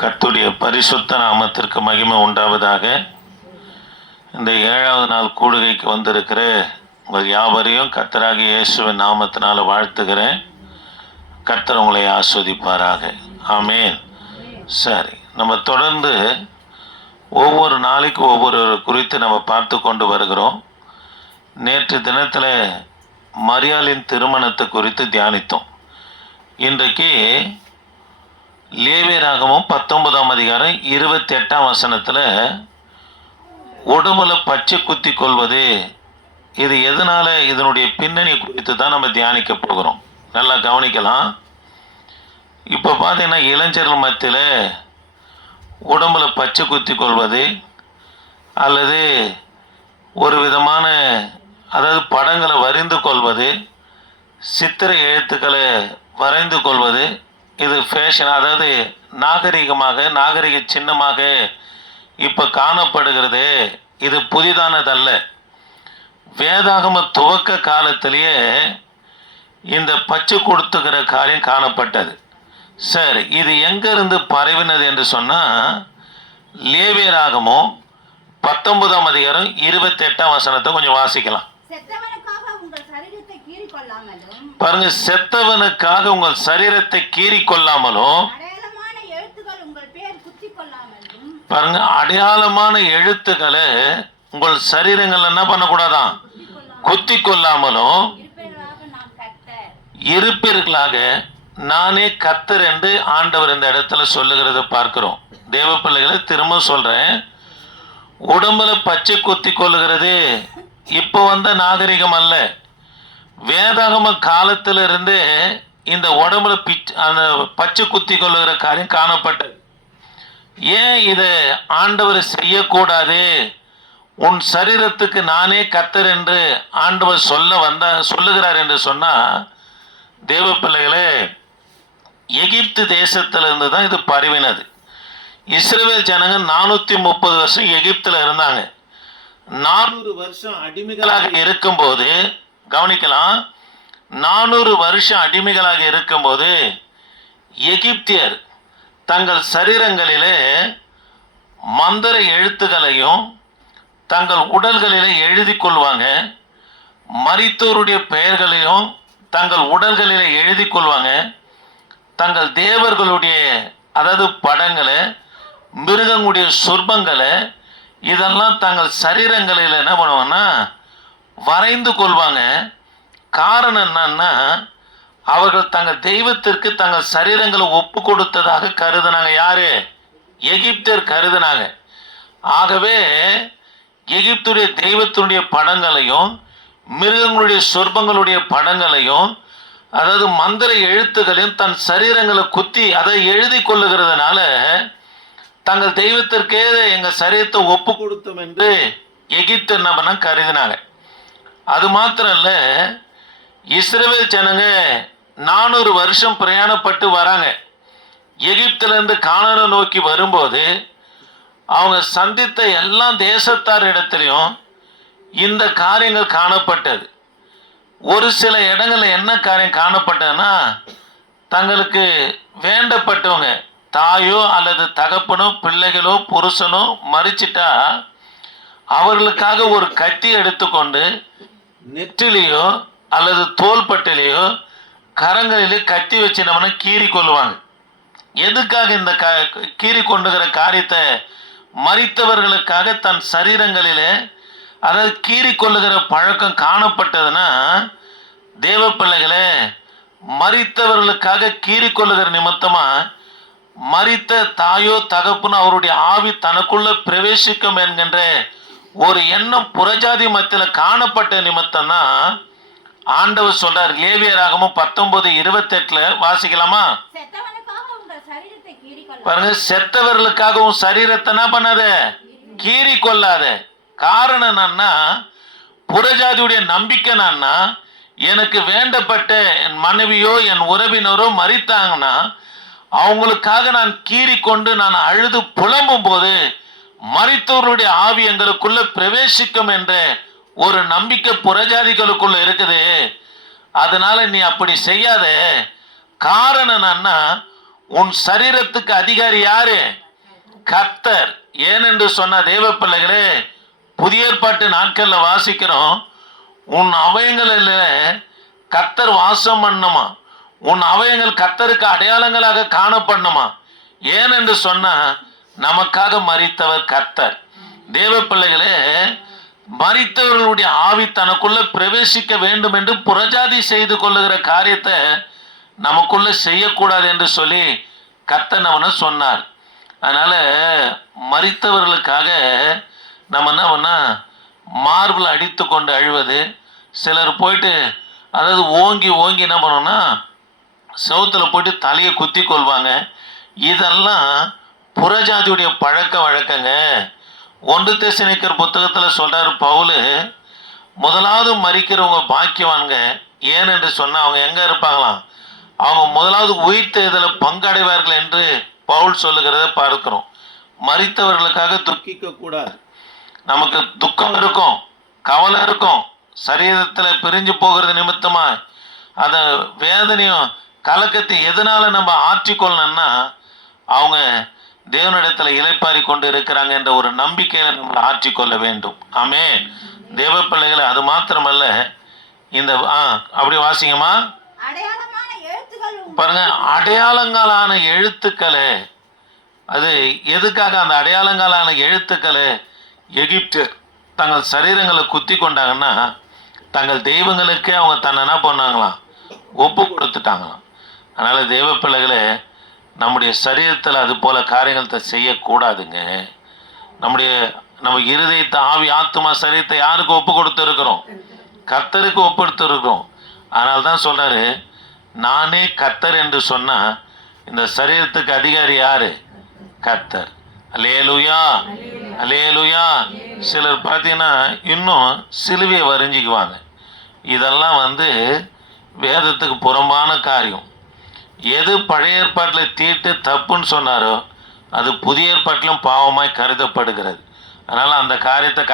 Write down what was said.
கர்த்துடைய பரிசுத்த நாமத்திற்கு மகிமை உண்டாவதாக இந்த ஏழாவது நாள் கூடுகைக்கு வந்திருக்கிற உங்கள் யாவரையும் கர்த்தராகிய இயேசுவின் நாமத்தினால் வாழ்த்துகிறேன். கர்த்தர் உங்களை ஆஸ்வதிப்பாராக. ஆமேன். சரி நம்ம தொடர்ந்து ஒவ்வொரு நாளைக்கு ஒவ்வொரு குறித்து நம்ம பார்த்து கொண்டு வருகிறோம். நேற்று தினத்தில் மரியாளின் திருமணத்தை குறித்து தியானித்தோம். இன்றைக்கு லேவியராகவும் பத்தொன்பதாம் அதிகாரம் இருபத்தி எட்டாம் வசனத்தில் உடம்புல பச்சை குத்தி கொள்வது. இது எதனால் இதனுடைய பின்னணி குறித்து தான் நம்ம தியானிக்க போகிறோம். நல்லா கவனிக்கலாம். இப்போ பார்த்தீங்கன்னா இளைஞர்கள் மத்தியில் உடம்புல பச்சை குத்தி கொள்வது அல்லது ஒரு விதமான அதாவது படங்களை வரைந்து கொள்வது சித்திரை எழுத்துக்களை வரைந்து கொள்வது இது ஃபேஷன் அதாவது நாகரிகமாக நாகரிக சின்னமாக இப்போ காணப்படுகிறது. இது புதிதானதல்ல. வேதாகம துவக்க காலத்திலேயே இந்த பச்சை கொடுத்துக்கிற காரியம் காணப்பட்டது. சார் இது எங்கேருந்து பரவினது என்று சொன்னால் லேவியராகமும் பத்தொன்பதாம் அதிகாரம் இருபத்தெட்டாம் வசனத்தை கொஞ்சம் வாசிக்கலாம் செத்தவனுக்காக உங்கள் சரீரத்தை கீறிக் கொள்ளாமலும் பாருங்க செத்தவனுக்காக உங்கள் சரீரத்தை கீறி கொள்ளாமலும் பாருங்க அடையாளமான எழுத்துக்களை உங்கள் சரீரங்கள் என்ன பண்ணக்கூடாதான்? குத்தி கொள்ளாமலும் இருப்பீர்களாக நானே கத்தர் என்று ஆண்டவர் இந்த இடத்துல சொல்லுகிறத பார்க்கிறோம். தேவ பிள்ளைகளை திரும்ப சொல்றேன். உடம்புல பச்சை குத்தி கொள்ளுகிறது இப்போ வந்த நாகரிகம் அல்ல. வேதாகம காலத்திலிருந்து இந்த உடம்புல பிச் அந்த பச்சை குத்தி கொள்ளுகிற காரியம் காணப்பட்டது. ஏன் இதை ஆண்டவர் செய்யக்கூடாது? உன் சரீரத்துக்கு நானே கத்தர் என்று ஆண்டவர் சொல்ல வந்த சொல்லுகிறார் என்று சொன்னால் தேவ பிள்ளைகளே எகிப்து தேசத்திலிருந்து தான் இது பரவினது. இஸ்ரேல் ஜனங்க நானூற்றி முப்பது வருஷம் எகிப்தில் இருந்தாங்க. நானூறு வருஷம் அடிமைகளாக இருக்கும்போது கவனிக்கலாம். நானூறு வருஷம் அடிமைகளாக இருக்கும்போது எகிப்தியர் தங்கள் சரீரங்களிலே மந்திர எழுத்துக்களையும் தங்கள் உடல்களிலே எழுதி கொள்வாங்க. மரித்தோருடைய பெயர்களையும் தங்கள் உடல்களிலே எழுதி கொள்வாங்க. தங்கள் தேவர்களுடைய அதாவது படங்களை மிருகங்களுடைய சொர்பங்களை இதெல்லாம் தங்கள் சரீரங்களில் என்ன பண்ணுவாங்கன்னா வரைந்து கொள்வாங்க. காரணம் என்னன்னா அவர்கள் தங்கள் தெய்வத்திற்கு தங்கள் சரீரங்களை ஒப்பு கொடுத்ததாக கருதுனாங்க. யாரு? எகிப்தர் கருதுனாங்க. ஆகவே எகிப்துடைய தெய்வத்தினுடைய படங்களையும் மிருகங்களுடைய சொர்பங்களுடைய படங்களையும் அதாவது மந்திர எழுத்துகளையும் தன் சரீரங்களை குத்தி அதை எழுதி கொள்ளுகிறதுனால தங்கள் தெய்வத்திற்கே எங்கள் சரீரத்தை ஒப்பு கொடுத்தோம் என்று எகிப்து என்ன பண்ண கருதினாங்க. அது மாத்திரம் இல்லை இஸ்ரேல் ஜனங்க நானூறு வருஷம் பிரயாணப்பட்டு வராங்க. எகிப்திலேருந்து காணனை நோக்கி வரும்போது அவங்க சந்தித்த எல்லா தேசத்தார் இடத்துலையும் இந்த காரியங்கள் காணப்பட்டது. ஒரு சில இடங்களில் என்ன காரியம் காணப்பட்டதுன்னா தங்களுக்கு வேண்டப்பட்டவங்க தாயோ அல்லது தகப்பனோ பிள்ளைகளோ புருஷனோ மறிச்சிட்டா அவர்களுக்காக ஒரு கத்தி எடுத்துக்கொண்டு நெற்றிலையோ அல்லது தோள்பட்டிலேயோ கரங்களிலே கத்தி வச்சு நம்மனா கீறி கொள்வாங்க எதுக்காக இந்த க கீறி கொண்டுகிற காரியத்தை மறித்தவர்களுக்காக தன் சரீரங்களிலே அதாவது கீறி கொள்ளுகிற பழக்கம் காணப்பட்டதுன்னா தேவ பிள்ளைகளே மறித்தவர்களுக்காக கீறி கொள்ளுகிற நிமித்தமாக மறித்த தாயோ தகப்புன்னு அவருடைய ஆவி தனக்குள்ள பிரவேசிக்கும் என்கின்ற ஒரு எண்ணம் புறஜாதி மத்தியில் காணப்பட்ட நிமித்தம் தான் ஆண்டவர் சொல்றார் லேவியராகமும் பத்தொன்பது இருபத்தெட்டுல வாசிக்கலாமா? பாருங்க செத்தவர்களுக்காகவும் சரீரத்தை என்ன பண்ணாத? கீறி கொள்ளாத காரணம் என்னன்னா புறஜாதியுடைய நம்பிக்கை என்னன்னா எனக்கு வேண்டப்பட்ட என் மனைவியோ என் உறவினரோ மறித்தாங்கன்னா அவங்களுக்காக நான் கீறி கொண்டு நான் அழுது புலம்பும் போது மறித்தவருடைய ஆவி எங்களுக்குள்ள பிரவேசிக்கும் என்ற ஒரு நம்பிக்கை புறஜாதிகளுக்குள்ள இருக்குது. அதனால நீ அப்படி செய்யாத. காரணம் என்னன்னா உன் சரீரத்துக்கு அதிகாரி யாரு? கர்த்தர். ஏனென்று சொன்ன தேவ பிள்ளைகளே புதிய ஏற்பாட்டு நாட்கள்ல வாசிக்கிறோம். உன் அவயங்களில் கத்தர் வாசம் பண்ணுமா? உன் அவயங்கள் கத்தருக்கு அடையாளங்களாக காணப்படணுமா ஏனென்று சொன்னா நமக்காக மறித்தவர் கர்த்தர். தேவ பிள்ளைகளே மறித்தவர்களுடைய ஆவி தனக்குள்ள பிரவேசிக்க வேண்டும் என்று புறஜாதி செய்து கொள்ளுகிற காரியத்தை நமக்குள்ள செய்யக்கூடாது என்று சொல்லி கர்த்தர் அவனை சொன்னார். அதனால மறித்தவர்களுக்காக நம்ம என்ன பண்ணா மார்பில் அடித்து கொண்டு அழுவது. சிலர் போயிட்டு அதாவது ஓங்கி ஓங்கி என்ன பண்ணோம்னா செவுத்துல போயிட்டு தலையை குத்தி கொள்வாங்க. இதெல்லாம் புறஜாதியுடைய பழக்க வழக்கங்க. ஒன்று தேசனிக்கர் புத்தகத்தில் சொல்கிறார் பவுலு முதலாவது மறிக்கிறவங்க பாக்கியவான்க ஏனென்று சொன்னால் அவங்க எங்கே இருப்பாங்களாம்? அவங்க முதலாவது உயிர் தேர்தலில் பங்கடைவார்கள் என்று பவுல் சொல்லுகிறத பார்க்கிறோம். மறித்தவர்களுக்காக துக்கிக்க கூடாது. நமக்கு துக்கம் இருக்கும் கவலை இருக்கும் சரீரத்தில் பிரிஞ்சு போகிறது நிமித்தமாக அந்த வேதனையும் கலக்கத்தை எதனால் நம்ம ஆற்றிக்கொள்ளணும்னா அவங்க தேவனிடத்துல இலைப்பாரி கொண்டு இருக்கிறாங்க என்ற ஒரு நம்பிக்கையில நம்ம ஆற்றிக்கொள்ள வேண்டும். ஆமே தேவ பிள்ளைகளை அது மாத்திரமல்ல. இந்த ஆ அப்படி வாசிங்கம்மா. பாருங்க அடையாளங்களான எழுத்துக்களை. அது எதுக்காக அந்த அடையாளங்களான எழுத்துக்களை? எகிப்து தங்கள் சரீரங்களை குத்தி கொண்டாங்கன்னா தங்கள் தெய்வங்களுக்கே அவங்க தன்னை என்ன பண்ணாங்களாம்? ஒப்பு கொடுத்துட்டாங்களாம். அதனால் தெய்வ பிள்ளைகளே நம்முடைய சரீரத்தில் அது போல் காரியங்களை செய்யக்கூடாதுங்க. நம்முடைய நம்ம இருதயத்தை ஆவி ஆத்மா சரீரத்தை யாருக்கு ஒப்பு கொடுத்துருக்குறோம்? கர்த்தருக்கு ஒப்பு கொடுத்துருக்குறோம். அதனால தான் சொல்கிறாரு நானே கர்த்தர் என்று சொன்னால் இந்த சரீரத்துக்கு அதிகாரி யார்? கர்த்தர். அலேலுயா அலேலுயா சிலர் பார்த்தீங்கன்னா இன்னும் சிலுவையை வரைஞ்சிக்குவாங்க. இதெல்லாம் வந்து வேதத்துக்கு புறம்பான காரியம். எது பழைய ஏற்பாட்டில் தீட்டு தப்புன்னு சொன்னாரோ அது புதிய ஏற்பாட்டிலும் பாவமாய் கருதப்படுகிறது. அதனால் அந்த காரியத்தை